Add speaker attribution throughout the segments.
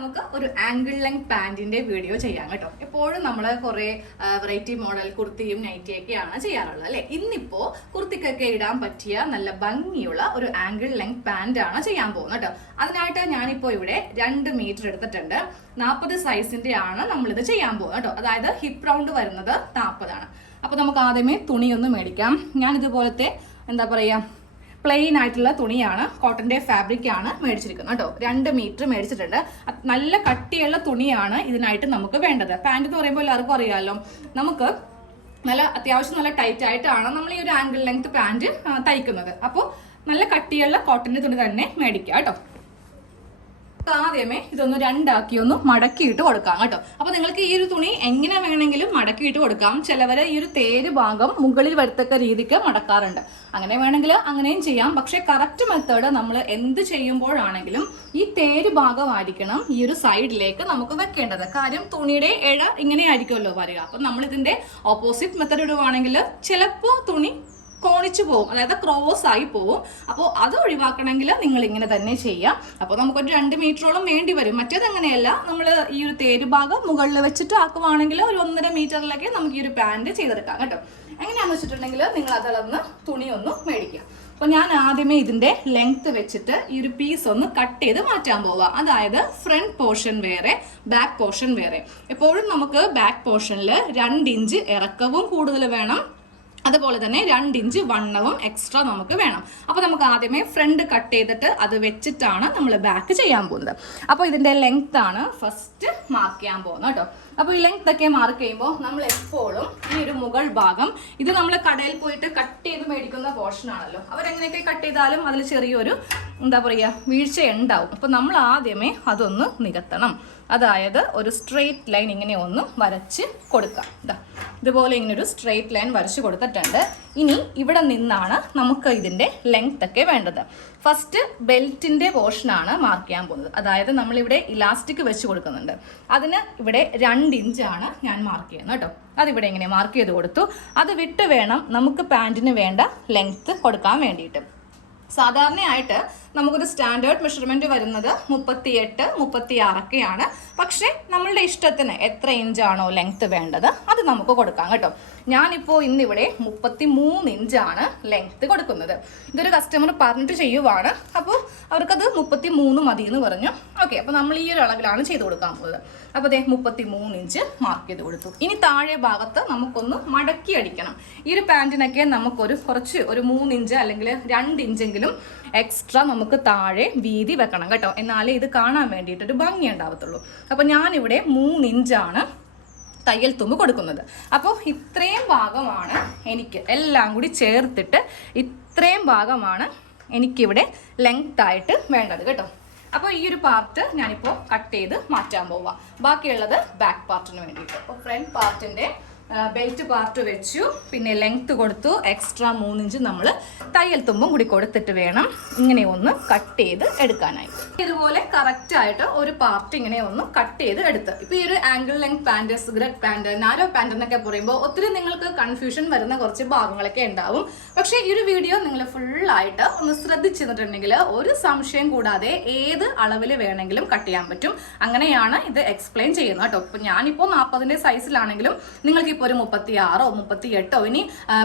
Speaker 1: നമുക്ക് ഒരു ankle length പാന്റിന്റെ video ചെയ്യാം കേട്ടോ. എപ്പോഴും നമ്മൾ കുറേ വെറൈറ്റി മോഡൽ കുർത്തിയും നൈറ്റിയൊക്കെയാണ് ചെയ്യാറുള്ളത് അല്ലേ? ഇന്നിപ്പോൾ കുർത്തിക്കൊക്കെ ഇടാൻ പറ്റിയ നല്ല ഭംഗിയുള്ള ഒരു ആംഗിൾ ലെങ്ത് പാന്റ് ആണ് ചെയ്യാൻ പോകുന്നത് കേട്ടോ. അതിനായിട്ട് ഞാനിപ്പോൾ ഇവിടെ രണ്ട് മീറ്റർ എടുത്തിട്ടുണ്ട്. നാൽപ്പത് സൈസിന്റെ ആണ് നമ്മളിത് ചെയ്യാൻ പോകുന്നത് കേട്ടോ. അതായത് ഹിപ്പ് റൗണ്ട് വരുന്നത് നാൽപ്പതാണ് അപ്പോൾ നമുക്ക് ആദ്യമേ തുണിയൊന്ന് മേടിക്കാം. ഞാൻ ഇതുപോലത്തെ എന്താ പറയാ പ്ലെയിൻ ആയിട്ടുള്ള തുണിയാണ് കോട്ടന്റെ ഫാബ്രിക് ആണ് മേടിച്ചിരിക്കുന്നത് കേട്ടോ. രണ്ട് മീറ്റർ മേടിച്ചിട്ടുണ്ട്. നല്ല കട്ടിയുള്ള തുണിയാണ് ഇതിനായിട്ട് നമുക്ക് വേണ്ടത്. പാന്റ് എന്ന് പറയുമ്പോൾ എല്ലാവർക്കും അറിയാമല്ലോ നമുക്ക് നല്ല അത്യാവശ്യം നല്ല ടൈറ്റ് ആയിട്ടാണ് നമ്മൾ ഈ ഒരു ആംഗിൾ ലെങ്ത് പാന്റ് തയ്ക്കുന്നത്. അപ്പോൾ നല്ല കട്ടിയുള്ള കോട്ടന്റെ തുണി തന്നെ മേടിക്കുക കേട്ടോ. ആദ്യമേ ഇതൊന്ന് രണ്ടാക്കി ഒന്ന് മടക്കിയിട്ട് കൊടുക്കാം കേട്ടോ. അപ്പൊ നിങ്ങൾക്ക് ഈ ഒരു തുണി എങ്ങനെ വേണമെങ്കിലും മടക്കിയിട്ട് കൊടുക്കാം. ചിലവര് ഈ ഒരു തേര് ഭാഗം മുകളിൽ വരത്തക്ക രീതിക്ക് മടക്കാറുണ്ട്. അങ്ങനെ വേണമെങ്കിൽ അങ്ങനെയും ചെയ്യാം. പക്ഷെ കറക്റ്റ് മെത്തേഡ് നമ്മൾ എന്ത് ചെയ്യുമ്പോഴാണെങ്കിലും ഈ തേര് ഭാഗമായിരിക്കണം ഈ ഒരു സൈഡിലേക്ക് നമുക്ക് വെക്കേണ്ടത്. കാര്യം തുണിയുടെ ഇഴ ഇങ്ങനെ ആയിരിക്കുമല്ലോ വരിക. അപ്പൊ നമ്മൾ ഇതിന്റെ ഓപ്പോസിറ്റ് മെത്തേഡ് ഇടുവാണെങ്കിൽ ചിലപ്പോൾ തുണി കോണിച്ചു പോകും. അതായത് ക്രോസ് ആയി പോകും അപ്പോൾ അത് ഒഴിവാക്കണമെങ്കിൽ നിങ്ങൾ ഇങ്ങനെ തന്നെ ചെയ്യാം. അപ്പോൾ നമുക്കൊരു രണ്ട് മീറ്ററോളം വേണ്ടി വരും. മറ്റേത് അങ്ങനെയല്ല. നമ്മൾ ഈ ഒരു തേര് ഭാഗം മുകളിൽ വെച്ചിട്ട് ആക്കുവാണെങ്കിൽ ഒരു ഒന്നര മീറ്ററിലൊക്കെ നമുക്ക് ഈ ഒരു പാന്റ് ചെയ്തെടുക്കാം കേട്ടോ. എങ്ങനെയാണെന്ന് വെച്ചിട്ടുണ്ടെങ്കിൽ നിങ്ങൾ അതളന്ന് തുണി ഒന്ന് മേടിക്കുക അപ്പോൾ ഞാൻ ആദ്യമേ ഇതിന്റെ ലെങ്ത് വെച്ചിട്ട് ഈ ഒരു പീസ് ഒന്ന് കട്ട് ചെയ്ത് മാറ്റാൻ പോവാം. അതായത് ഫ്രണ്ട് പോർഷൻ വേറെ ബാക്ക് പോർഷൻ വേറെ. എപ്പോഴും നമുക്ക് ബാക്ക് പോർഷനിൽ രണ്ട് ഇഞ്ച് ഇറക്കവും കൂടുതൽ വേണം. അതുപോലെ തന്നെ രണ്ട് ഇഞ്ച് വണ്ണവും എക്സ്ട്രാ നമുക്ക് വേണം. അപ്പോൾ നമുക്ക് ആദ്യമേ ഫ്രണ്ട് കട്ട് ചെയ്തിട്ട് അത് വെച്ചിട്ടാണ് നമ്മൾ ബാക്ക് ചെയ്യാൻ പോകുന്നത്. അപ്പോൾ ഇതിന്റെ ലെങ്ത് ആണ് ഫസ്റ്റ് മാർക്ക് ചെയ്യാൻ പോകുന്നത് കേട്ടോ. അപ്പോൾ ഈ ലെങ്ത് ഒക്കെ മാർക്ക് ചെയ്യുമ്പോൾ നമ്മൾ എപ്പോഴും ഈ ഒരു മുകൾ ഭാഗം ഇത് നമ്മൾ കടയിൽ പോയിട്ട് കട്ട് ചെയ്ത് മേടിക്കുന്ന പോർഷൻ ആണല്ലോ. അവരെങ്ങനെയൊക്കെ കട്ട് ചെയ്താലും അതിൽ ചെറിയൊരു എന്താ പറയുക വീഴ്ച ഉണ്ടാവും. അപ്പോൾ നമ്മൾ ആദ്യമേ അതൊന്ന് നികത്തണം. അതായത് ഒരു സ്ട്രെയിറ്റ് ലൈൻ ഇങ്ങനെ ഒന്ന് വരച്ച് കൊടുക്കാം. ഇതാ ഇതുപോലെ ഇങ്ങനെ ഒരു സ്ട്രെയിറ്റ് ലൈൻ വരച്ച് കൊടുത്തിട്ടുണ്ട്. ഇനി ഇവിടെ നിന്നാണ് നമുക്ക് ഇതിന്റെ ലെങ്ത് ഒക്കെ വേണ്ടത്. ഫസ്റ്റ് ബെൽറ്റിന്റെ പോർഷനാണ് മാർക്ക് ചെയ്യാൻ പോകുന്നത്. അതായത് നമ്മളിവിടെ ഇലാസ്റ്റിക് വെച്ച് കൊടുക്കുന്നുണ്ട്. അതിന് ഇവിടെ രണ്ട് ഇഞ്ചാണ് ഞാൻ മാർക്ക് ചെയ്യുന്നത് കേട്ടോ. അതിവിടെ ഇങ്ങനെ മാർക്ക് ചെയ്ത് കൊടുത്തു. അത് വിട്ട് വേണം നമുക്ക് പാന്റിന് വേണ്ട ലെങ്ത് കൊടുക്കാൻ വേണ്ടിയിട്ട്. സാധാരണയായിട്ട് നമുക്കൊരു സ്റ്റാൻഡേർഡ് മെഷർമെന്റ് വരുന്നത് മുപ്പത്തിയെട്ട് മുപ്പത്തി ആറൊക്കെയാണ് പക്ഷേ നമ്മളുടെ ഇഷ്ടത്തിന് എത്ര ഇഞ്ചാണോ ലെങ്ത് വേണ്ടത് അത് നമുക്ക് കൊടുക്കാം കേട്ടോ. ഞാനിപ്പോൾ ഇന്നിവിടെ മുപ്പത്തി മൂന്ന് ഇഞ്ചാണ് ലെങ്ത് കൊടുക്കുന്നത്. ഇതൊരു കസ്റ്റമർ പറഞ്ഞിട്ട് ചെയ്യുവാണ്. അപ്പോൾ അവർക്കത് മുപ്പത്തി മൂന്ന് മതി എന്ന് പറഞ്ഞു. ഓക്കെ അപ്പോൾ നമ്മൾ ഈ ഒരു അളവിലാണ് ചെയ്ത് കൊടുക്കാൻ പോകുന്നത് അപ്പോൾ അതെ മുപ്പത്തി മൂന്ന് ഇഞ്ച് മാർക്ക് ചെയ്ത് കൊടുത്തു. ഇനി താഴെ ഭാഗത്ത് നമുക്കൊന്ന് മടക്കി അടിക്കണം. ഈ ഒരു പാന്റിനൊക്കെ നമുക്കൊരു കുറച്ച് ഒരു മൂന്ന് ഇഞ്ച് അല്ലെങ്കിൽ രണ്ട് ഇഞ്ചെങ്കിലും എക്സ്ട്രാ നമുക്ക് താഴെ വീതി വെക്കണം കേട്ടോ. എന്നാലേ ഇത് കാണാൻ വേണ്ടിയിട്ട് ഒരു ഭംഗി ഉണ്ടാവത്തുള്ളൂ. അപ്പോൾ ഞാനിവിടെ മൂന്ന് ഇഞ്ചാണ് തയ്യൽ തുമ്പ് കൊടുക്കുന്നത്. അപ്പോൾ ഇത്രയും ഭാഗമാണ് എനിക്ക് എല്ലാം കൂടി ചേർത്തിട്ട് ഇത്രയും ഭാഗമാണ് എനിക്കിവിടെ ലെങ്ത് ആയിട്ട് വേണ്ടത് കേട്ടോ. അപ്പോൾ ഈ ഒരു പാർട്ട് ഞാനിപ്പോൾ കട്ട് ചെയ്ത് മാറ്റാൻ പോവാം. ബാക്കിയുള്ളത് ബാക്ക് പാർട്ടിന് വേണ്ടിയിട്ട്. അപ്പോൾ ഫ്രണ്ട് പാർട്ടിന്റെ ബെൽറ്റ് പാർട്ട് വെച്ചു. പിന്നെ ലെങ്ത്ത് കൊടുത്തു. എക്സ്ട്രാ മൂന്നിഞ്ച് നമ്മൾ തയ്യൽ തുമ്പും കൂടി കൊടുത്തിട്ട് വേണം ഇങ്ങനെ ഒന്ന് കട്ട് ചെയ്ത് എടുക്കാനായി ഇതുപോലെ കറക്റ്റ് ആയിട്ട് ഒരു പാർട്ട് ഇങ്ങനെ ഒന്ന് കട്ട് ചെയ്ത് എടുത്ത്. ഇപ്പൊ ഈ ഒരു ankle length pant cigarette pant narrow pant എന്നൊക്കെ പറയുമ്പോൾ ഒത്തിരി നിങ്ങൾക്ക് കൺഫ്യൂഷൻ വരുന്ന കുറച്ച് ഭാഗങ്ങളൊക്കെ ഉണ്ടാവും. പക്ഷേ ഈ ഒരു വീഡിയോ നിങ്ങൾ ഫുള്ളായിട്ട് ഒന്ന് ശ്രദ്ധിച്ചിരുന്നിട്ടുണ്ടെങ്കിൽ ഒരു സംശയം കൂടാതെ ഏത് അളവിൽ വേണമെങ്കിലും കട്ട് ചെയ്യാൻ പറ്റും. അങ്ങനെയാണ് ഇത് എക്സ്പ്ലെയിൻ ചെയ്യുന്നത് കേട്ടോ. ഇപ്പൊ ഞാനിപ്പോൾ നാൽപ്പതിന്റെ സൈസിലാണെങ്കിലും നിങ്ങൾക്ക് ഇപ്പോൾ ഒരു മുപ്പത്തി ആറോ മുപ്പത്തി എട്ടോ ഇനി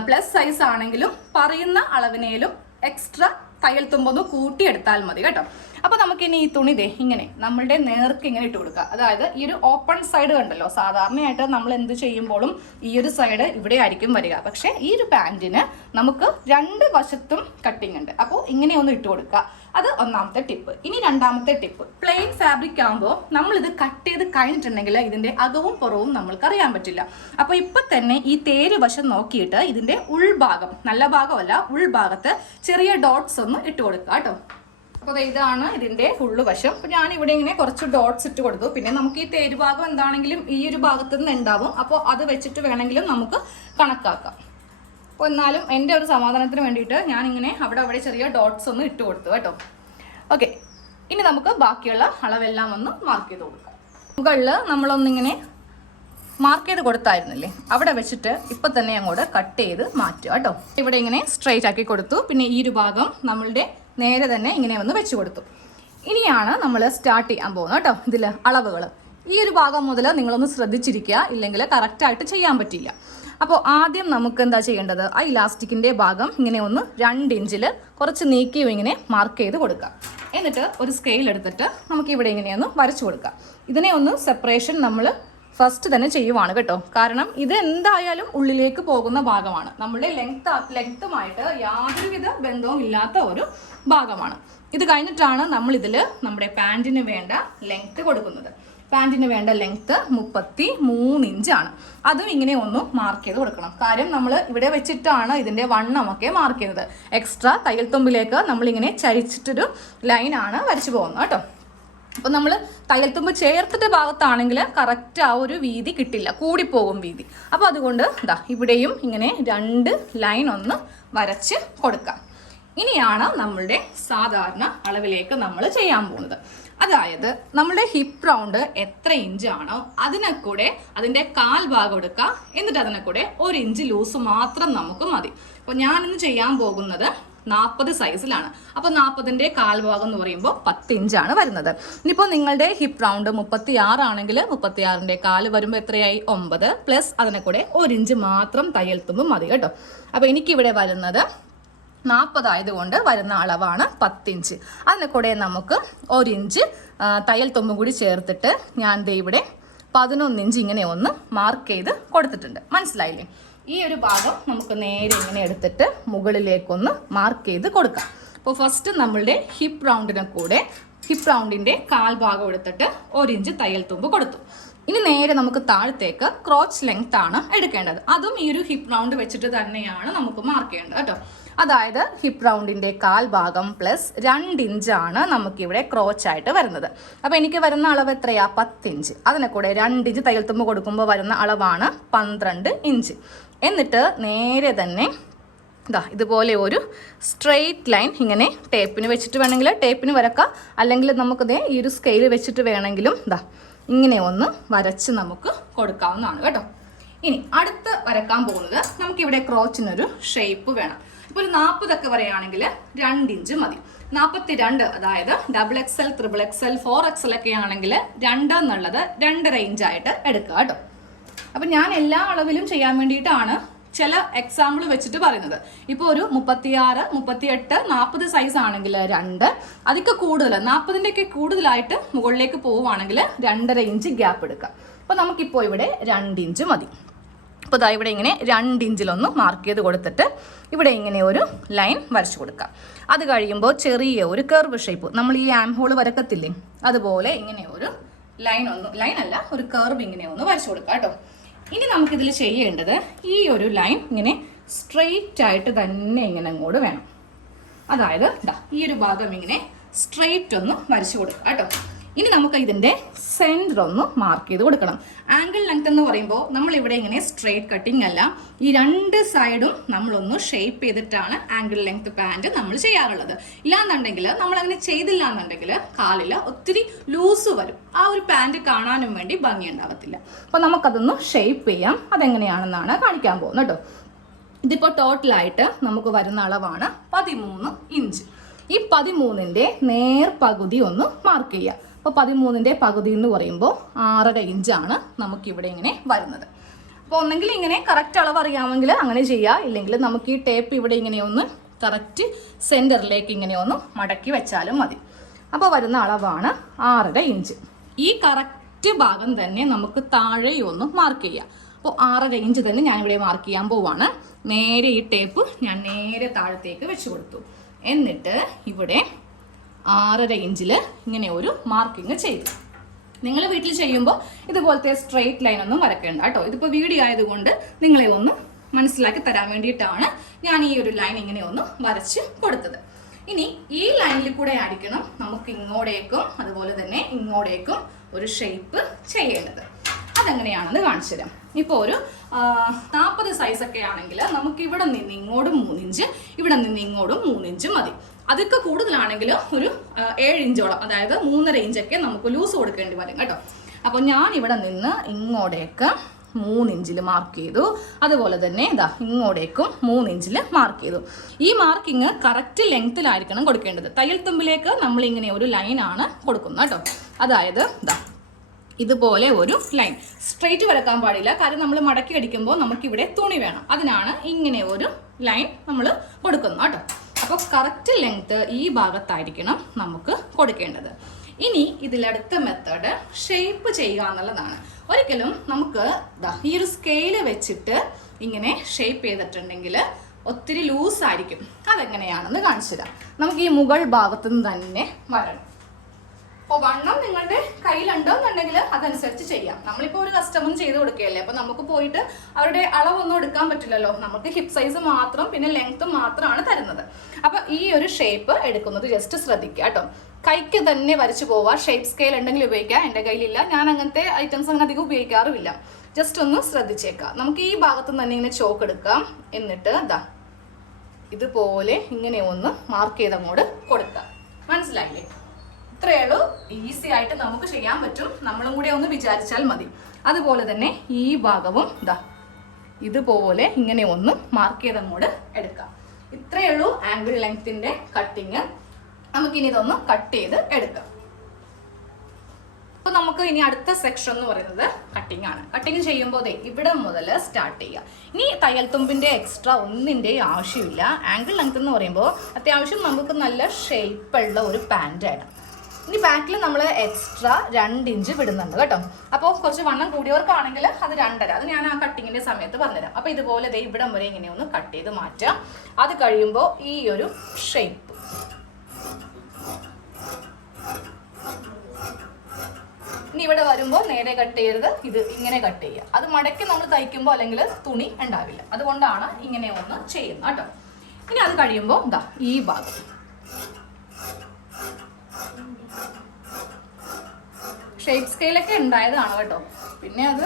Speaker 1: പ്ലസ് സൈസ് ആണെങ്കിലും പറയുന്ന അളവിനേലും എക്സ്ട്രാ തയ്യൽ തുമ്പൊന്ന് കൂട്ടിയെടുത്താൽ മതി കേട്ടോ. അപ്പൊ നമുക്കിനി ഈ തുണി ദേ ഇങ്ങനെ നമ്മളുടെ നേർക്ക് ഇങ്ങനെ ഇട്ട് കൊടുക്കുക അതായത് ഈ ഒരു ഓപ്പൺ സൈഡ് കണ്ടല്ലോ സാധാരണയായിട്ട് നമ്മൾ എന്ത് ചെയ്യുമ്പോഴും ഈ ഒരു സൈഡ് ഇവിടെ ആയിരിക്കും വരിക. പക്ഷേ ഈ ഒരു പാന്റിന് നമുക്ക് രണ്ട് വശത്തും കട്ടിങ് ഉണ്ട്. അപ്പോൾ ഇങ്ങനെ ഒന്ന് ഇട്ട് കൊടുക്കുക. അത് ഒന്നാമത്തെ ടിപ്പ് ഇനി രണ്ടാമത്തെ ടിപ്പ് പ്ലെയിൻ ഫാബ്രിക് ആകുമ്പോൾ നമ്മൾ ഇത് കട്ട് ചെയ്ത് കഴിഞ്ഞിട്ടുണ്ടെങ്കിൽ ഇതിന്റെ അകവും പുറവും നമ്മൾക്ക് അറിയാൻ പറ്റില്ല. അപ്പോൾ ഇപ്പൊ തന്നെ ഈ തേര് വശം നോക്കിയിട്ട് ഇതിന്റെ ഉൾഭാഗം നല്ല ഭാഗമല്ല ഉൾഭാഗത്ത് ചെറിയ ഡോട്ട്സ് ഒന്ന് ഇട്ട് കൊടുക്കുക കേട്ടോ. അപ്പോൾ ഇതാണ് ഇതിന്റെ ഫുള്ള് വശം. അപ്പോൾ ഇവിടെ ഇങ്ങനെ കുറച്ച് ഡോട്ട്സ് ഇട്ട് കൊടുത്തു. പിന്നെ നമുക്ക് ഈ തേര് ഭാഗം എന്താണെങ്കിലും ഈ ഒരു ഭാഗത്ത് നിന്ന് ഉണ്ടാവും. അപ്പോൾ അത് വെച്ചിട്ട് വേണമെങ്കിലും നമുക്ക് കണക്കാക്കാം. അപ്പോൾ എന്നാലും എന്റെ ഒരു സമാധാനത്തിന് വേണ്ടിയിട്ട് ഞാൻ ഇങ്ങനെ അവിടെ അവിടെ ചെറിയ ഡോട്ട്സ് ഒന്ന് ഇട്ട് കൊടുത്തു കേട്ടോ. ഓക്കെ ഇനി നമുക്ക് ബാക്കിയുള്ള അളവെല്ലാം ഒന്ന് മാർക്ക് ചെയ്ത് കൊടുക്കാം. മുകളിൽ നമ്മളൊന്നിങ്ങനെ മാർക്ക് ചെയ്ത് കൊടുത്തായിരുന്നില്ലേ? അവിടെ വെച്ചിട്ട് ഇപ്പം തന്നെ അങ്ങോട്ട് കട്ട് ചെയ്ത് മാറ്റുക കേട്ടോ. ഇവിടെ ഇങ്ങനെ സ്ട്രൈറ്റ് ആക്കി കൊടുത്തു. പിന്നെ ഈ ഒരു ഭാഗം നമ്മളുടെ നേരെ തന്നെ ഇങ്ങനെ ഒന്ന് വെച്ച് കൊടുത്തു. ഇനിയാണ് നമ്മൾ സ്റ്റാർട്ട് ചെയ്യാൻ പോകുന്നത് കേട്ടോ ഇതിൽ അളവുകൾ ഈ ഒരു ഭാഗം മുതൽ നിങ്ങളൊന്ന് ശ്രദ്ധിച്ചിരിക്കുക ഇല്ലെങ്കിൽ കറക്റ്റായിട്ട് ചെയ്യാൻ പറ്റില്ല. അപ്പോൾ ആദ്യം നമുക്ക് എന്താ ചെയ്യേണ്ടത്? ആ ഇലാസ്റ്റിക്കിന്റെ ഭാഗം ഇങ്ങനെ ഒന്ന് രണ്ട് ഇഞ്ചിൽ കുറച്ച് നീക്കിയും ഇങ്ങനെ മാർക്ക് ചെയ്ത് കൊടുക്കുക. എന്നിട്ട് ഒരു സ്കെയിൽ എടുത്തിട്ട് നമുക്ക് ഇവിടെ ഇങ്ങനെയൊന്ന് വരച്ചു കൊടുക്കാം ഇതിനെ ഒന്ന് സെപ്പറേഷൻ നമ്മൾ ഫസ്റ്റ് തന്നെ ചെയ്യുവാണ് കേട്ടോ. കാരണം ഇത് എന്തായാലും ഉള്ളിലേക്ക് പോകുന്ന ഭാഗമാണ്. നമ്മുടെ ലെങ്ത് ലെങ്ത്തുമായിട്ട് യാതൊരുവിധ ബന്ധവും ഇല്ലാത്ത ഒരു ഭാഗമാണ്. ഇത് കഴിഞ്ഞിട്ടാണ് നമ്മൾ ഇതിൽ നമ്മുടെ പാന്റിന് വേണ്ട ലെങ്ത്ത് കൊടുക്കുന്നത്. പാന്റിന് വേണ്ട ലെങ്ത്ത് മുപ്പത്തി മൂന്ന് ഇഞ്ചാണ് അതും ഇങ്ങനെ ഒന്ന് മാർക്ക് ചെയ്ത് കൊടുക്കണം. കാര്യം നമ്മൾ ഇവിടെ വെച്ചിട്ടാണ് ഇതിന്റെ വണ്ണമൊക്കെ മാർക്ക് ചെയ്യുന്നത്. എക്സ്ട്രാ തയ്യൽ തുമ്പിലേക്ക് നമ്മളിങ്ങനെ ചരിച്ചിട്ടൊരു ലൈനാണ് വരച്ചു പോകുന്നത് കേട്ടോ. അപ്പോൾ നമ്മൾ തയ്യൽത്തുമ്പ് ചേർത്തിട്ട് ഭാഗത്താണെങ്കിൽ കറക്റ്റ് ആ ഒരു വീതി കിട്ടില്ല. കൂടിപ്പോകും വീതി. അപ്പോൾ അതുകൊണ്ട് ഇതാ ഇവിടെയും ഇങ്ങനെ രണ്ട് ലൈൻ ഒന്ന് വരച്ച് കൊടുക്കാം. ഇനിയാണ് നമ്മളുടെ സാധാരണ അളവിലേക്ക് നമ്മൾ ചെയ്യാൻ പോകുന്നത്. അതായത് നമ്മുടെ ഹിപ്പ് റൗണ്ട് എത്ര ഇഞ്ചാണോ അതിനെ കൂടെ അതിന്റെ കാൽ ഭാഗം എടുക്കുക എന്നിട്ട് അതിനെ കൂടെ ഒരു ഇഞ്ച് ലൂസ് മാത്രം നമുക്ക് മതി. അപ്പോൾ ഞാനിന്ന് ചെയ്യാൻ പോകുന്നത് നാൽപ്പത് സൈസിലാണ് അപ്പോൾ നാൽപ്പതിന്റെ കാൽഭാഗം എന്ന് പറയുമ്പോൾ പത്ത് ഇഞ്ചാണ് വരുന്നത്. ഇനിയിപ്പോൾ നിങ്ങളുടെ ഹിപ്പ് റൗണ്ട് മുപ്പത്തി ആറാണെങ്കിൽ മുപ്പത്തി ആറിന്റെ കാൽ വരുമ്പോൾ എത്രയായി? ഒമ്പത്. പ്ലസ് അതിനെ കൂടെ ഒരു ഇഞ്ച് മാത്രം തയ്യൽ തുമ്പ് മതി കേട്ടോ. അപ്പോൾ എനിക്കിവിടെ വരുന്നത് നാൽപ്പതായതുകൊണ്ട് വരുന്ന അളവാണ് പത്തിഞ്ച് അതിനെ കൂടെ നമുക്ക് ഒരു ഇഞ്ച് തയ്യൽ തുമ്പും കൂടി ചേർത്തിട്ട് ഞാൻ ദേ ഇവിടെ പതിനൊന്ന് ഇഞ്ച് ഇങ്ങനെ ഒന്ന് മാർക്ക് ചെയ്ത് കൊടുത്തിട്ടുണ്ട്. മനസ്സിലായില്ലേ? ഈ ഒരു ഭാഗം നമുക്ക് നേരെ ഇങ്ങനെ എടുത്തിട്ട് മുകളിലേക്കൊന്ന് മാർക്ക് ചെയ്ത് കൊടുക്കാം. അപ്പോൾ ഫസ്റ്റ് നമ്മളുടെ ഹിപ്പ് റൗണ്ടിനെ കൂടെ ഹിപ്പ് റൗണ്ടിന്റെ കാൽ ഭാഗം എടുത്തിട്ട് ഒരു ഇഞ്ച് തയ്യൽ തുമ്പ് കൊടുത്തു. ഇനി നേരെ നമുക്ക് താഴത്തേക്ക് ക്രോച്ച് ലെങ്ത് ആണ് എടുക്കേണ്ടത്. അതും ഈ ഒരു ഹിപ്പ് റൗണ്ട് വെച്ചിട്ട് തന്നെയാണ് നമുക്ക് മാർക്ക് ചെയ്യേണ്ടത് കേട്ടോ. അതായത് ഹിപ്പ് റൗണ്ടിന്റെ കാൽ ഭാഗം പ്ലസ് രണ്ട് ഇഞ്ചാണ് നമുക്കിവിടെ ക്രോച്ച് ആയിട്ട് വരുന്നത്. അപ്പോൾ എനിക്ക് വരുന്ന അളവ് എത്രയാ? പത്തിഞ്ച് അതിനെ കൂടെ രണ്ട് ഇഞ്ച് തയ്യൽ തുമ്പ് കൊടുക്കുമ്പോൾ വരുന്ന അളവാണ് പന്ത്രണ്ട് ഇഞ്ച് എന്നിട്ട് നേരെ തന്നെ ഇതാ ഇതുപോലെ ഒരു സ്ട്രെയിറ്റ് ലൈൻ ഇങ്ങനെ ടേപ്പിന് വെച്ചിട്ട് വേണമെങ്കിൽ ടേപ്പിന് വരക്കാം. അല്ലെങ്കിൽ നമുക്കിതേ ഈ ഒരു സ്കെയിൽ വെച്ചിട്ട് വേണമെങ്കിലും ഇതാ ഇങ്ങനെ ഒന്ന് വരച്ച് നമുക്ക് കൊടുക്കാവുന്നതാണ് കേട്ടോ. ഇനി അടുത്ത് വരക്കാൻ പോകുന്നത് നമുക്കിവിടെ ക്രോച്ചിനൊരു ഷേപ്പ് വേണം. ഒരു നാൽപ്പതൊക്കെ പറയുകയാണെങ്കിൽ രണ്ട് ഇഞ്ച് മതി. നാൽപ്പത്തി രണ്ട് അതായത് double X L triple X L four X L ഒക്കെ ആണെങ്കിൽ രണ്ട് എന്നുള്ളത് രണ്ടര ഇഞ്ചായിട്ട് എടുക്കുക കേട്ടോ. അപ്പം ഞാൻ എല്ലാ അളവിലും ചെയ്യാൻ വേണ്ടിയിട്ടാണ് ചില എക്സാമ്പിൾ വെച്ചിട്ട് പറയുന്നത്. ഇപ്പോൾ ഒരു മുപ്പത്തിയാറ് മുപ്പത്തിയെട്ട് നാൽപ്പത് സൈസ് ആണെങ്കിൽ രണ്ട്. അതൊക്കെ കൂടുതൽ നാൽപ്പതിന്റെ ഒക്കെ കൂടുതലായിട്ട് മുകളിലേക്ക് പോവുകയാണെങ്കിൽ രണ്ടര ഇഞ്ച് ഗ്യാപ്പ് എടുക്കുക. അപ്പോൾ നമുക്കിപ്പോൾ ഇവിടെ രണ്ട് ഇഞ്ച് മതി. അപ്പോൾ ഇതാ ഇവിടെ ഇങ്ങനെ രണ്ട് ഇഞ്ചിലൊന്ന് മാർക്ക് ചെയ്ത് കൊടുത്തിട്ട് ഇവിടെ ഇങ്ങനെ ഒരു ലൈൻ വരച്ചു കൊടുക്കാം. അത് കഴിയുമ്പോൾ ചെറിയ ഒരു കർവ് ഷേപ്പ് നമ്മൾ ഈ ആം ഹോൾ വരക്കത്തില്ലേ? അതുപോലെ ഇങ്ങനെ ഒരു ലൈൻ ഒന്ന് ലൈൻ അല്ല ഒരു കർവ് ഇങ്ങനെ ഒന്ന് വരച്ചു കൊടുക്കാം കേട്ടോ. ഇനി നമുക്കിതിൽ ചെയ്യേണ്ടത് ഈ ഒരു ലൈൻ ഇങ്ങനെ സ്ട്രെയിറ്റ് ആയിട്ട് തന്നെ ഇങ്ങനെ അങ്ങോട്ട് വേണം. അതായത് ദാ ഈ ഒരു ഭാഗം ഇങ്ങനെ സ്ട്രെയിറ്റ് ഒന്ന് വരച്ചു കൊടുക്കുക കേട്ടോ. ഇനി നമുക്ക് ഇതിന്റെ സെന്റർ ഒന്ന് മാർക്ക് ചെയ്ത് കൊടുക്കണം. ആംഗിൾ ലെങ്ത് എന്ന് പറയുമ്പോൾ നമ്മൾ ഇവിടെ ഇങ്ങനെ സ്ട്രേറ്റ് കട്ടിംഗ് അല്ല ഈ രണ്ട് സൈഡും നമ്മളൊന്ന് ഷേപ്പ് ചെയ്തിട്ടാണ് ആംഗിൾ ലെങ്ത് പാന്റ് നമ്മൾ ചെയ്യാറുള്ളത്. ഇല്ലാന്നുണ്ടെങ്കിൽ നമ്മൾ അങ്ങനെ ചെയ്തില്ല എന്നുണ്ടെങ്കിൽ കാലിൽ ഒത്തിരി ലൂസ് വരും. ആ ഒരു പാന്റ് കാണാനും വേണ്ടി ഭംഗി ഉണ്ടാകത്തില്ല അപ്പോൾ നമുക്കതൊന്ന് ഷേപ്പ് ചെയ്യാം. അതെങ്ങനെയാണെന്നാണ് കാണിക്കാൻ പോകുന്നത് കേട്ടോ ഇതിപ്പോൾ ടോട്ടലായിട്ട് നമുക്ക് വരുന്ന അളവാണ് പതിമൂന്ന് ഇഞ്ച് ഈ പതിമൂന്നിന്റെ നേർ പകുതി ഒന്ന് മാർക്ക് ചെയ്യുക അപ്പോൾ പതിമൂന്നിന്റെ പകുതി എന്ന് പറയുമ്പോൾ ആറര ഇഞ്ചാണ് നമുക്കിവിടെ ഇങ്ങനെ വരുന്നത്. അപ്പോൾ ഒന്നെങ്കിൽ ഇങ്ങനെ കറക്റ്റ് അളവ് അറിയാമെങ്കിൽ അങ്ങനെ ചെയ്യുക ഇല്ലെങ്കിൽ നമുക്ക് ഈ ടേപ്പ് ഇവിടെ ഇങ്ങനെ ഒന്ന് കറക്റ്റ് സെന്ററിലേക്ക് ഇങ്ങനെ ഒന്ന് മടക്കി വെച്ചാലും മതി. അപ്പോൾ വരുന്ന അളവാണ് ആറര ഇഞ്ച് ഈ കറക്റ്റ് ഭാഗം തന്നെ നമുക്ക് താഴെ ഒന്ന് മാർക്ക് ചെയ്യാം. അപ്പോൾ ആറര ഇഞ്ച് തന്നെ ഞാനിവിടെ മാർക്ക് ചെയ്യാൻ പോവാണ്. നേരെ ഈ ടേപ്പ് ഞാൻ നേരെ താഴത്തേക്ക് വെച്ച് കൊടുത്തു. എന്നിട്ട് ഇവിടെ ആറര ഇഞ്ചിൽ ഇങ്ങനെ ഒരു മാർക്കിങ് ചെയ്തു. നിങ്ങൾ വീട്ടിൽ ചെയ്യുമ്പോൾ ഇതുപോലത്തെ സ്ട്രെയിറ്റ് ലൈൻ ഒന്നും വരക്കേണ്ട കേട്ടോ. ഇതിപ്പോൾ വീഡിയോ ആയതുകൊണ്ട് നിങ്ങളെ ഒന്ന് മനസ്സിലാക്കി തരാൻ വേണ്ടിയിട്ടാണ് ഞാൻ ഈ ഒരു ലൈൻ ഇങ്ങനെ ഒന്ന് വരച്ച് കൊടുത്തത്. ഇനി ഈ ലൈനിൽ കൂടെ ആയിരിക്കണം നമുക്ക് ഇങ്ങോട്ടേക്കും അതുപോലെ തന്നെ ഇങ്ങോട്ടേക്കും ഒരു ഷേപ്പ് ചെയ്യേണ്ടത്. അതെങ്ങനെയാണെന്ന് കാണിച്ചു തരാം. ഇപ്പോൾ ഒരു നാൽപ്പത് സൈസൊക്കെ ആണെങ്കിൽ നമുക്ക് ഇവിടെ നിന്ന് ഇങ്ങോട്ടും മൂന്നിഞ്ച് ഇവിടെ നിന്ന് ഇങ്ങോട്ടും മൂന്നിഞ്ച് മതി. അതൊക്കെ കൂടുതലാണെങ്കിൽ ഒരു ഏഴ് ഇഞ്ചോളം അതായത് മൂന്നര ഇഞ്ചൊക്കെ നമുക്ക് ലൂസ് കൊടുക്കേണ്ടി വരും കേട്ടോ. അപ്പോൾ ഞാൻ ഇവിടെ നിന്ന് ഇങ്ങോട്ടേക്ക് മൂന്നിഞ്ചിൽ മാർക്ക് ചെയ്തു. അതുപോലെ തന്നെ ഇതാ ഇങ്ങോട്ടേക്കും മൂന്നിഞ്ചിൽ മാർക്ക് ചെയ്തു. ഈ മാർക്കിങ് കറക്റ്റ് ലെങ്ത്തിലായിരിക്കണം കൊടുക്കേണ്ടത്. തയ്യൽ തുമ്പിലേക്ക് നമ്മൾ ഇങ്ങനെ ഒരു ലൈനാണ് കൊടുക്കുന്നത് കേട്ടോ. അതായത് ഇതാ ഇതുപോലെ ഒരു ലൈൻ സ്ട്രെയിറ്റ് വരക്കാൻ പാടില്ല. കാരണം നമ്മൾ മടക്കി അടിക്കുമ്പോൾ നമുക്കിവിടെ തുണി വേണം. അതിനാണ് ഇങ്ങനെ ഒരു ലൈൻ നമ്മൾ കൊടുക്കുന്നത് കേട്ടോ. അപ്പോൾ കറക്റ്റ് ലെങ്ത്ത് ഈ ഭാഗത്തായിരിക്കണം നമുക്ക് കൊടുക്കേണ്ടത്. ഇനി ഇതിലടുത്ത മെത്തേഡ് ഷേപ്പ് ചെയ്യുക എന്നുള്ളതാണ്. ഒരിക്കലും നമുക്ക് ഈ ഒരു സ്കെയിൽ വെച്ചിട്ട് ഇങ്ങനെ ഷേപ്പ് ചെയ്തിട്ടുണ്ടെങ്കിൽ ഒത്തിരി ലൂസ് ആയിരിക്കും. അതെങ്ങനെയാണെന്ന് കാണിച്ചു തരാം നമുക്ക് ഈ മുകൾ ഭാഗത്തു നിന്ന് തന്നെ വരണം. അപ്പോൾ വണ്ണം നിങ്ങളുടെ കയ്യിലുണ്ടോന്നുണ്ടെങ്കിൽ അതനുസരിച്ച് ചെയ്യാം. നമ്മളിപ്പോൾ ഒരു കസ്റ്റമും ചെയ്ത് കൊടുക്കുകയല്ലേ? അപ്പോൾ നമുക്ക് പോയിട്ട് അവരുടെ അളവൊന്നും എടുക്കാൻ പറ്റില്ലല്ലോ. നമുക്ക് ഹിപ് സൈസ് മാത്രം പിന്നെ ലെങ്ത് മാത്രമാണ് തരുന്നത്. അപ്പോൾ ഈ ഒരു ഷേപ്പ് എടുക്കുന്നത് ജസ്റ്റ് ശ്രദ്ധിക്കുക കേട്ടോ. കൈക്ക് തന്നെ വരച്ചു പോവുക. ഷേപ്പ് സ്കെയിൽ ഉണ്ടെങ്കിൽ ഉപയോഗിക്കാം. എന്റെ കയ്യിലില്ല. ഞാൻ അങ്ങനത്തെ ഐറ്റംസ് അങ്ങനെ അധികം ഉപയോഗിക്കാറുമില്ല. ജസ്റ്റ് ഒന്ന് ശ്രദ്ധിച്ചേക്കാം നമുക്ക് ഈ ഭാഗത്ത് തന്നെ ഇങ്ങനെ ചോക്ക് എടുക്കാം. എന്നിട്ട് അതാ ഇതുപോലെ ഇങ്ങനെ ഒന്ന് മാർക്ക് ചെയ്ത് അങ്ങോട്ട് കൊടുക്കാം മനസ്സിലായില്ലേ? ഇത്രയേ ഉള്ളൂ. ഈസി ആയിട്ട് നമുക്ക് ചെയ്യാൻ പറ്റും. നമ്മളും കൂടി ഒന്ന് വിചാരിച്ചാൽ മതി. അതുപോലെ തന്നെ ഈ ഭാഗവും ഇതാ ഇതുപോലെ ഇങ്ങനെ ഒന്ന് മാർക്ക് ചെയ്ത് അങ്ങോട്ട് എടുക്കാം. ഇത്രയേ ഉള്ളൂ ആംഗിൾ ലെങ്ത്തിന്റെ കട്ടിങ് നമുക്കിനി ഇതൊന്ന് കട്ട് ചെയ്ത് എടുക്കാം. അപ്പോൾ നമുക്ക് ഇനി അടുത്ത സെക്ഷൻ എന്ന് പറയുന്നത് കട്ടിംഗ് ആണ്. കട്ടിങ് ചെയ്യുമ്പോൾ ഇവിടെ മുതൽ സ്റ്റാർട്ട് ചെയ്യുക. ഇനി തയ്യൽ തുമ്പിന്റെ എക്സ്ട്രാ ഒന്നിന്റെ ആവശ്യമില്ല. ആംഗിൾ ലെങ്ത് എന്ന് പറയുമ്പോൾ അത്യാവശ്യം നമുക്ക് നല്ല ഷേപ്പുള്ള ഒരു പാന്റ് ആണ് ഇനി ബാക്കിൽ നമ്മൾ എക്സ്ട്രാ രണ്ട് ഇഞ്ച് വിടുന്നുണ്ട് കേട്ടോ. അപ്പോൾ കുറച്ച് വണ്ണം കൂടിയവർക്കാണെങ്കിൽ അത് രണ്ടര. അത് ഞാൻ ആ കട്ടിങ്ങിന്റെ സമയത്ത് പറഞ്ഞുതരാം. അപ്പോൾ ഇതുപോലെ ദേ ഇവിടം വരെ ഇങ്ങനെ ഒന്ന് കട്ട് ചെയ്ത് മാറ്റാം. അത് കഴിയുമ്പോൾ ഈ ഒരു ഷേപ്പ് ഇനി ഇവിടെ വരുമ്പോൾ നേരെ കട്ട് ചെയ്യരുത്. ഇത് ഇങ്ങനെ കട്ട് ചെയ്യുക. അത് മടക്കി നമ്മൾ തയ്ക്കുമ്പോൾ അല്ലെങ്കിൽ തുണി ഉണ്ടാവില്ല. അതുകൊണ്ടാണ് ഇങ്ങനെ ഒന്ന് ചെയ്യുന്നത് കേട്ടോ. ഇനി അത് കഴിയുമ്പോൾ ഇതാ ഈ ഭാഗം. ഷേപ്പ് സ്കെയിലൊക്കെ ഉണ്ടായതാണ് കേട്ടോ. പിന്നെ അത്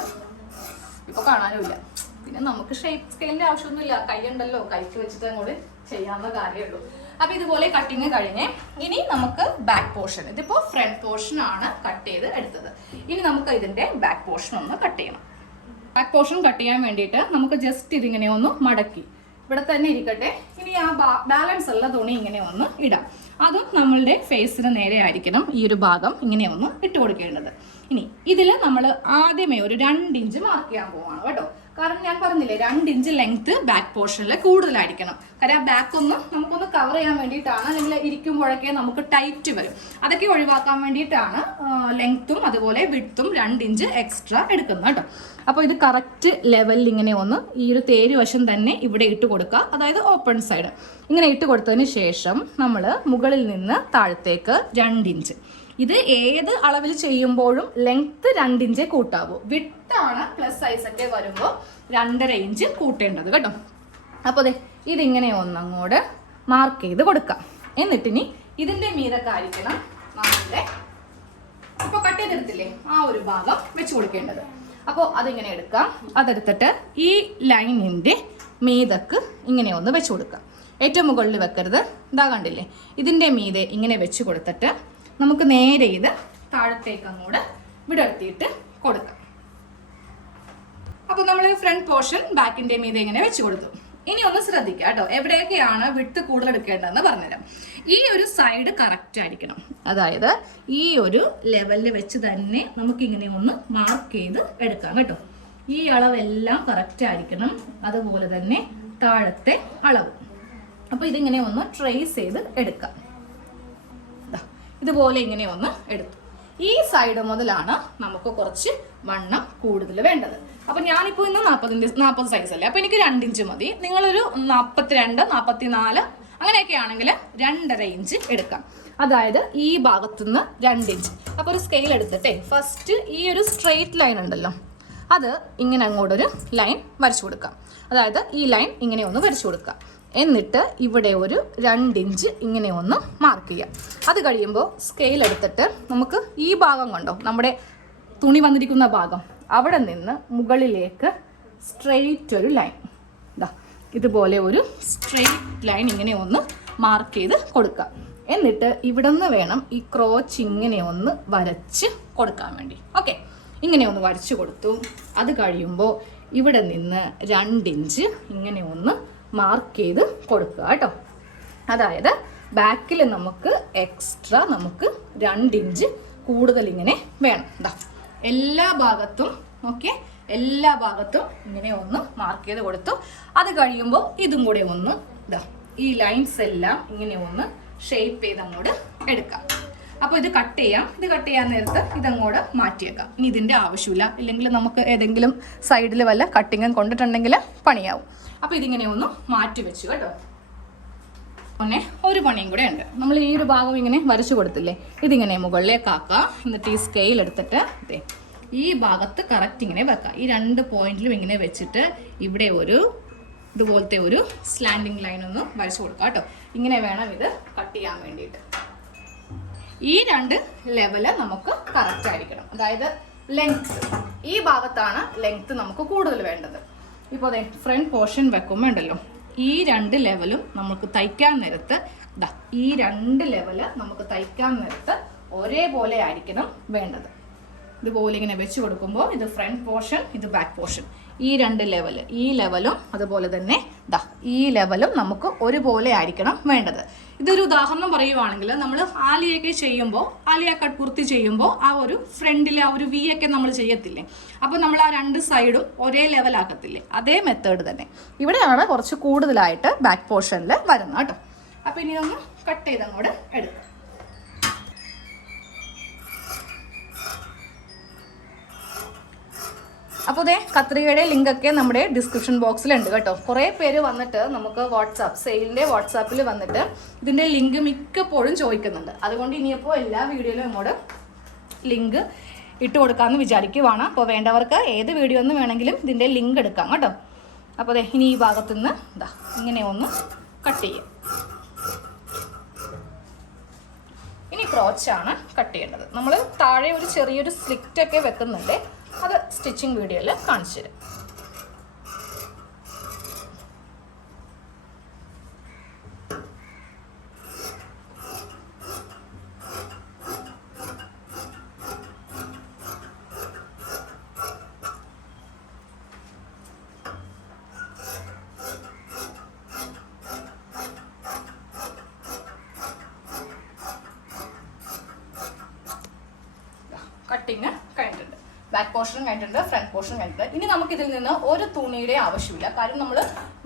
Speaker 1: ഇപ്പൊ കാണാനുമില്ല. പിന്നെ നമുക്ക് ഷേപ്പ് സ്കെയിലിന്റെ ആവശ്യമൊന്നുമില്ല. കൈ ഉണ്ടല്ലോ കൈക്ക് വെച്ചിട്ട് അങ്ങോട്ട് ചെയ്യാവുന്ന കാര്യമുള്ളൂ അപ്പൊ ഇതുപോലെ കട്ടിങ് കഴിഞ്ഞ് ഇനി നമുക്ക് ബാക്ക് പോർഷൻ ഇതിപ്പോ ഫ്രണ്ട് പോർഷൻ ആണ് കട്ട് ചെയ്ത് എടുത്തത്. ഇനി നമുക്ക് ഇതിന്റെ ബാക്ക് പോർഷൻ ഒന്ന് കട്ട് ചെയ്യണം. ബാക്ക് പോർഷൻ കട്ട് ചെയ്യാൻ വേണ്ടിയിട്ട് നമുക്ക് ജസ്റ്റ് ഇതിങ്ങനെ ഒന്ന് മടക്കി. ഇവിടെ തന്നെ ഇരിക്കട്ടെ. ഇനി ആ ബാലൻസ് ഉള്ള തുണി ഇങ്ങനെ ഒന്ന് ഇടാം. അതും നമ്മളുടെ ഫേസിന് നേരെ ആയിരിക്കണം ഈ ഒരു ഭാഗം ഇങ്ങനെ ഒന്ന് ഇട്ട് കൊടുക്കേണ്ടത്. ഇനി ഇതിൽ നമ്മൾ ആദ്യമേ ഒരു രണ്ട് ഇഞ്ച് മാർക്ക് ചെയ്യാൻ പോവാണ് കേട്ടോ. കാരണം ഞാൻ പറഞ്ഞില്ലേ രണ്ട് ഇഞ്ച് ലെങ്ത് ബാക്ക് പോർഷനിൽ കൂടുതലായിരിക്കണം. കാരണം ആ ബാക്ക് ഒന്ന് നമുക്കൊന്ന് കവർ ചെയ്യാൻ വേണ്ടിയിട്ടാണ് അല്ലെങ്കിൽ ഇരിക്കുമ്പോഴൊക്കെ നമുക്ക് ടൈറ്റ് വരും. അതൊക്കെ ഒഴിവാക്കാൻ വേണ്ടിയിട്ടാണ് ലെങ്ത്തും അതുപോലെ വിട്ടും രണ്ട് ഇഞ്ച് എക്സ്ട്രാ എടുക്കുന്നത് കേട്ടോ. അപ്പോൾ ഇത് കറക്റ്റ് ലെവലിൽ ഇങ്ങനെ ഒന്ന് ഈ ഒരു തേര് വശം തന്നെ ഇവിടെ ഇട്ട് കൊടുക്കുക. അതായത് ഓപ്പൺ സൈഡ് ഇങ്ങനെ ഇട്ട് കൊടുത്തതിന് ശേഷം നമ്മൾ മുകളിൽ നിന്ന് താഴത്തേക്ക് രണ്ട് ഇഞ്ച് ഇത് ഏത് അളവിൽ ചെയ്യുമ്പോഴും ലെങ്ത് രണ്ടിഞ്ച് കൂട്ടാവൂ. വിട്ടാണ് പ്ലസ് സൈസ് ഒക്കെ വരുമ്പോൾ രണ്ടര ഇഞ്ച് കൂട്ടേണ്ടത് കേട്ടോ. അപ്പോൾ അതെ ഇതിങ്ങനെ ഒന്നങ്ങോട്ട് മാർക്ക് ചെയ്ത് കൊടുക്കാം. എന്നിട്ടിനി ഇതിന്റെ മീതൊക്കെ ആയിരിക്കണം നമ്മളുടെ ഇപ്പോൾ കട്ട് ചെയ്തെടുത്തില്ലേ? ആ ഒരു ഭാഗം വെച്ച് കൊടുക്കേണ്ടത്. അപ്പോൾ അതിങ്ങനെ എടുക്കാം. അതെടുത്തിട്ട് ഈ ലൈനിന്റെ മീതക്ക് ഇങ്ങനെ ഒന്ന് വെച്ച് കൊടുക്കാം. ഏറ്റവും മുകളിൽ വെക്കരുത്. ഇതാ കണ്ടില്ലേ? ഇതിന്റെ മീതെ ഇങ്ങനെ വെച്ച് കൊടുത്തിട്ട് നമുക്ക് നേരെ ഇത് താഴത്തേക്ക് അങ്ങോട്ട് വിടർത്തിയിട്ട് കൊടുക്കാം. അപ്പോൾ നമ്മൾ ഫ്രണ്ട് പോർഷൻ ബാക്കിന്റെ മീതെ ഇങ്ങനെ വെച്ച് കൊടുത്തു. ഇനി ഒന്ന് ശ്രദ്ധിക്കുക കേട്ടോ. എവിടെയൊക്കെയാണ് വിട്ട് കൂടുതൽ എടുക്കേണ്ടതെന്ന് പറഞ്ഞുതരാം. ഈ ഒരു സൈഡ് കറക്റ്റ് ആയിരിക്കണം. അതായത് ഈ ഒരു ലെവലിൽ വെച്ച് തന്നെ നമുക്കിങ്ങനെ ഒന്ന് മാർക്ക് ചെയ്ത് എടുക്കാം കേട്ടോ. ഈ അളവെല്ലാം കറക്റ്റ് ആയിരിക്കണം. അതുപോലെ തന്നെ താഴത്തെ അളവ്. അപ്പോൾ ഇതിങ്ങനെ ഒന്ന് ട്രേസ് ചെയ്ത് എടുക്കാം. ഇതുപോലെ ഇങ്ങനെ ഒന്ന് എടുത്തു. ഈ സൈഡ് മുതലാണ് നമുക്ക് കുറച്ച് വണ്ണം കൂടുതൽ വേണ്ടത്. അപ്പൊ ഞാനിപ്പോ ഇന്ന് നാൽപ്പതിന്റെ നാൽപ്പത് സൈസ് അല്ലേ? അപ്പൊ എനിക്ക് രണ്ട് ഇഞ്ച് മതി. നിങ്ങളൊരു നാൽപ്പത്തിരണ്ട് നാൽപ്പത്തി നാല് അങ്ങനെയൊക്കെ ആണെങ്കിൽ രണ്ടര ഇഞ്ച് എടുക്കാം. അതായത് ഈ ഭാഗത്തുനിന്ന് രണ്ട് ഇഞ്ച് അപ്പോൾ ഒരു സ്കെയിൽ എടുത്തിട്ടേ. ഫസ്റ്റ് ഈ ഒരു സ്ട്രെയിറ്റ് ലൈൻ ഉണ്ടല്ലോ. അത് ഇങ്ങനെ അങ്ങോട്ടൊരു ലൈൻ വരച്ചു കൊടുക്കാം. അതായത് ഈ ലൈൻ ഇങ്ങനെ ഒന്ന് വരച്ചു കൊടുക്കാം. എന്നിട്ട് ഇവിടെ ഒരു രണ്ട് ഇഞ്ച് ഇങ്ങനെ ഒന്ന് മാർക്ക് ചെയ്യാം. അത് കഴിയുമ്പോൾ സ്കെയിൽ എടുത്തിട്ട് നമുക്ക് ഈ ഭാഗം കണ്ടോ? നമ്മുടെ തുണി വന്നിരിക്കുന്ന ഭാഗം. അവിടെ നിന്ന് മുകളിലേക്ക് സ്ട്രെയിറ്റ് ഒരു ലൈൻ ഇതാ ഇതുപോലെ ഒരു സ്ട്രെയിറ്റ് ലൈൻ ഇങ്ങനെ ഒന്ന് മാർക്ക് ചെയ്ത് കൊടുക്കുക. എന്നിട്ട് ഇവിടെ നിന്ന് വേണം ഈ ക്രോച്ച് ഇങ്ങനെ ഒന്ന് വരച്ച് കൊടുക്കാൻ വേണ്ടി. ഓക്കെ ഇങ്ങനെ ഒന്ന് വരച്ചു കൊടുത്തു. അത് കഴിയുമ്പോൾ ഇവിടെ നിന്ന് രണ്ടിഞ്ച് ഇങ്ങനെ ഒന്ന് മാർക്ക് ചെയ്ത് കൊടുക്കുക കേട്ടോ. അതായത് ബാക്കിൽ നമുക്ക് എക്സ്ട്രാ നമുക്ക് രണ്ടിഞ്ച് കൂടുതൽ ഇങ്ങനെ വേണം. ദാ എല്ലാ ഭാഗത്തും ഓക്കെ എല്ലാ ഭാഗത്തും ഇങ്ങനെ ഒന്ന് മാർക്ക് ചെയ്ത് കൊടുത്തു. അത് കഴിയുമ്പോൾ ഇതും കൂടെ ഒന്ന് ഇതാ ഈ ലൈൻസ് എല്ലാം ഇങ്ങനെ ഒന്ന് ഷേപ്പ് ചെയ്ത് അങ്ങോട്ട് എടുക്കാം. അപ്പോൾ ഇത് കട്ട് ചെയ്യാം. ഇത് കട്ട് ചെയ്യാൻ നേരത്ത് ഇതങ്ങോട്ട് മാറ്റിയേക്കാം. ഇനി ഇതിന്റെ ആവശ്യമില്ല. ഇല്ലെങ്കിൽ നമുക്ക് ഏതെങ്കിലും സൈഡിൽ വല്ല കട്ടിങ്ങും കൊണ്ടിട്ടുണ്ടെങ്കിൽ പണിയാവും. അപ്പോൾ ഇതിങ്ങനെ ഒന്ന് മാറ്റി വെച്ചു കേട്ടോ. പിന്നെ ഒരു പണിയും കൂടെ ഉണ്ട്. നമ്മൾ ഈ ഒരു ഭാഗം ഇങ്ങനെ വരച്ചു കൊടുത്തില്ലേ? ഇതിങ്ങനെ മുകളിലേക്കാക്കുക എന്നിട്ട് ഈ സ്കെയിൽ എടുത്തിട്ട് ദേ ഈ ഭാഗത്ത് കറക്റ്റ് ഇങ്ങനെ വെക്കാം. ഈ രണ്ട് പോയിന്റിലും ഇങ്ങനെ വെച്ചിട്ട് ഇവിടെ ഒരു ഇതുപോലത്തെ ഒരു സ്ലാൻഡിങ് ലൈൻ ഒന്ന് വരച്ചു കൊടുക്കാം കേട്ടോ. ഇങ്ങനെ വേണം ഇത് കട്ട് ചെയ്യാൻ വേണ്ടിയിട്ട്. ഈ രണ്ട് ലെവൽ നമുക്ക് കറക്റ്റ് ആയിരിക്കണം. അതായത് ലെങ്ത് ഈ ഭാഗത്താണ് ലെങ്ത് നമുക്ക് കൂടുതൽ വേണ്ടത്. ഇപ്പോൾ അതെ ഫ്രണ്ട് പോർഷൻ വെക്കുമ്പോൾ ഉണ്ടല്ലോ ഈ രണ്ട് ലെവലും നമുക്ക് തയ്ക്കാൻ നേരത്ത് ഈ രണ്ട് ലെവൽ നമുക്ക് തയ്ക്കാൻ നേരത്ത് ഒരേപോലെ ആയിരിക്കണം വേണ്ടത്. ഇതുപോലെ ഇങ്ങനെ വെച്ച് കൊടുക്കുമ്പോൾ ഇത് ഫ്രണ്ട് പോർഷൻ ഇത് ബാക്ക് പോർഷൻ ഈ രണ്ട് ലെവൽ ഈ ലെവലും അതുപോലെ തന്നെ ദാ ഈ ലെവലും നമുക്ക് ഒരുപോലെ ആയിരിക്കണം വേണ്ടത്. ഇതൊരു ഉദാഹരണം പറയുവാണെങ്കിൽ നമ്മൾ ആലിയൊക്കെ ചെയ്യുമ്പോൾ ആലിയ കട്ട് കുർത്തി ചെയ്യുമ്പോൾ ആ ഒരു ഫ്രണ്ടിലെ ആ ഒരു വി ഒക്കെ നമ്മൾ ചെയ്യത്തില്ലേ? അപ്പോൾ നമ്മൾ ആ രണ്ട് സൈഡും ഒരേ ലെവലാക്കത്തില്ലേ അതേ മെത്തേഡ് തന്നെ. ഇവിടെയാണ് കുറച്ച് കൂടുതലായിട്ട് ബാക്ക് പോർഷനിൽ വരുന്നത് കേട്ടോ. അപ്പോൾ ഇനി ഒന്ന് കട്ട് ചെയ്ത് അങ്ങോട്ട് എടുക്കാം. അപ്പോൾ ദേ കത്രികയുടെ ലിങ്കൊക്കെ നമ്മുടെ ഡിസ്ക്രിപ്ഷൻ ബോക്സിലുണ്ട് കേട്ടോ. കുറേ പേര് വന്നിട്ട് നമുക്ക് വാട്സാപ്പ് സെയിലിന്റെ വാട്സാപ്പിൽ വന്നിട്ട് ഇതിന്റെ ലിങ്ക് മിക്കപ്പോഴും ചോദിക്കുന്നുണ്ട്. അതുകൊണ്ട് ഇനിയിപ്പോൾ എല്ലാ വീഡിയോയിലും ഇങ്ങോട്ട് ലിങ്ക് ഇട്ട് കൊടുക്കാമെന്ന് വിചാരിക്കുവാണ്. അപ്പോൾ വേണ്ടവർക്ക് ഏത് വീഡിയോ ഒന്ന് വേണമെങ്കിലും ഇതിന്റെ ലിങ്ക് എടുക്കാം കേട്ടോ. അപ്പോൾ അതെ ഇനി ഈ ഭാഗത്തു നിന്ന് ഇതാ ഇങ്ങനെ ഒന്ന് കട്ട് ചെയ്യും. ഇനി ക്രോച്ചാണ് കട്ട് ചെയ്യേണ്ടത്. നമ്മൾ താഴെ ഒരു ചെറിയൊരു സ്ലിറ്റ് ഒക്കെ വെക്കുന്നുണ്ട്. അത് സ്റ്റിച്ചിങ് വീഡിയോയിൽ കാണിച്ചു തരാം കട്ടിങ് കഴിഞ്ഞിട്ടുണ്ട് ബാക്ക് പോർഷനും കഴിഞ്ഞിട്ടുണ്ട് ഫ്രണ്ട് പോർഷൻ കഴിഞ്ഞിട്ടുണ്ട്. ഇനി നമുക്ക് ഇതിൽ നിന്ന് ഒരു തുണിയുടെ ആവശ്യമില്ല. കാര്യം നമ്മൾ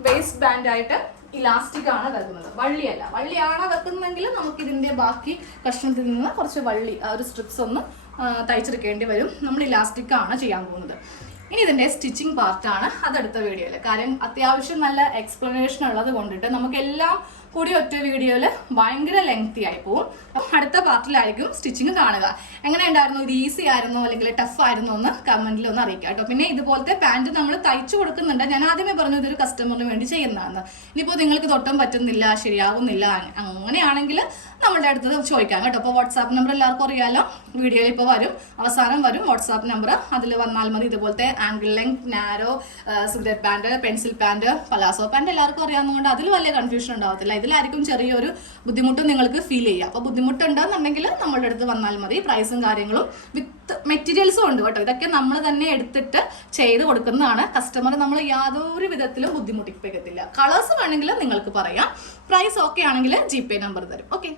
Speaker 1: വേസ്റ്റ് ബാൻഡ് ആയിട്ട് ഇലാസ്റ്റിക് ആണ് വെക്കുന്നത്. വള്ളിയല്ല. വള്ളിയാണ് വെക്കുന്നതെങ്കിൽ നമുക്ക് ഇതിന്റെ ബാക്കി കഷ്ണത്തിൽ നിന്ന് കുറച്ച് വള്ളി ആ ഒരു സ്ട്രിപ്സ് ഒന്ന് തയ്ച്ചെടുക്കേണ്ടി വരും. നമ്മൾ ഇലാസ്റ്റിക് ആണ് ചെയ്യാൻ പോകുന്നത്. ഇനി ഇതിന്റെ സ്റ്റിച്ചിങ് പാർട്ടാണ് അതടുത്ത വീഡിയോയിൽ കാര്യം അത്യാവശ്യം നല്ല എക്സ്പ്ലനേഷൻ ഉള്ളത് കൊണ്ടിട്ട് നമുക്ക് എല്ലാം കൂടി ഒറ്റ വീഡിയോയിൽ ഭയങ്കര ലെങ്തി ആയി അപ്പം അടുത്ത പാർട്ടിലായിരിക്കും സ്റ്റിച്ചിങ് കാണുക. എങ്ങനെ ഉണ്ടായിരുന്നു ഇത് ഈസി ആയിരുന്നോ? അല്ലെങ്കിൽ ടഫ് ആയിരുന്നോ? എന്ന് കമന്റിൽ ഒന്ന് അറിയിക്കാം കേട്ടോ. പിന്നെ ഇതുപോലത്തെ പാന്റ് നമ്മൾ തയ്ച്ചു കൊടുക്കുന്നുണ്ട്. ഞാൻ ആദ്യമേ പറഞ്ഞു ഇതൊരു കസ്റ്റമറിന് വേണ്ടി ചെയ്യുന്നതാണ്. ഇനിയിപ്പോൾ നിങ്ങൾക്ക് തൊട്ടും പറ്റുന്നില്ല ശരിയാകുന്നില്ല അങ്ങനെയാണെങ്കിൽ നമ്മളുടെ അടുത്ത് ചോദിക്കാം കേട്ടോ. അപ്പോൾ വാട്സാപ്പ് നമ്പർ എല്ലാവർക്കും അറിയാലോ. വീഡിയോയിൽ ഇപ്പോൾ വരും. അവസാനം വരും. വാട്സാപ്പ് നമ്പർ അതിൽ വന്നാൽ മതി. ഇതുപോലത്തെ ankle length narrow cigarette pant pencil pant palazzo pant എല്ലാവർക്കും അറിയാവുന്നതുകൊണ്ട് അതിൽ വലിയ കൺഫ്യൂഷൻ ഉണ്ടാവത്തില്ല. ഇതിലായിരിക്കും ചെറിയൊരു ബുദ്ധിമുട്ട് നിങ്ങൾക്ക് ഫീൽ ചെയ്യുക. അപ്പോൾ ബുദ്ധിമുട്ടുണ്ടെന്നുണ്ടെങ്കിൽ നമ്മളുടെ അടുത്ത് വന്നാൽ മതി. പ്രൈസും കാര്യങ്ങളും വിത്ത് മെറ്റീരിയൽസും ഉണ്ട് കേട്ടോ. ഇതൊക്കെ നമ്മൾ തന്നെ എടുത്തിട്ട് ചെയ്ത് കൊടുക്കുന്നതാണ്. കസ്റ്റമർ നമ്മൾ യാതൊരു വിധത്തിലും ബുദ്ധിമുട്ടിപ്പിക്കത്തില്ല. കളേഴ്സ് വേണമെങ്കിൽ നിങ്ങൾക്ക് പറയാം. പ്രൈസ് ഓക്കെ ആണെങ്കിൽ ജി പേ നമ്പർ തരും. ഓക്കെ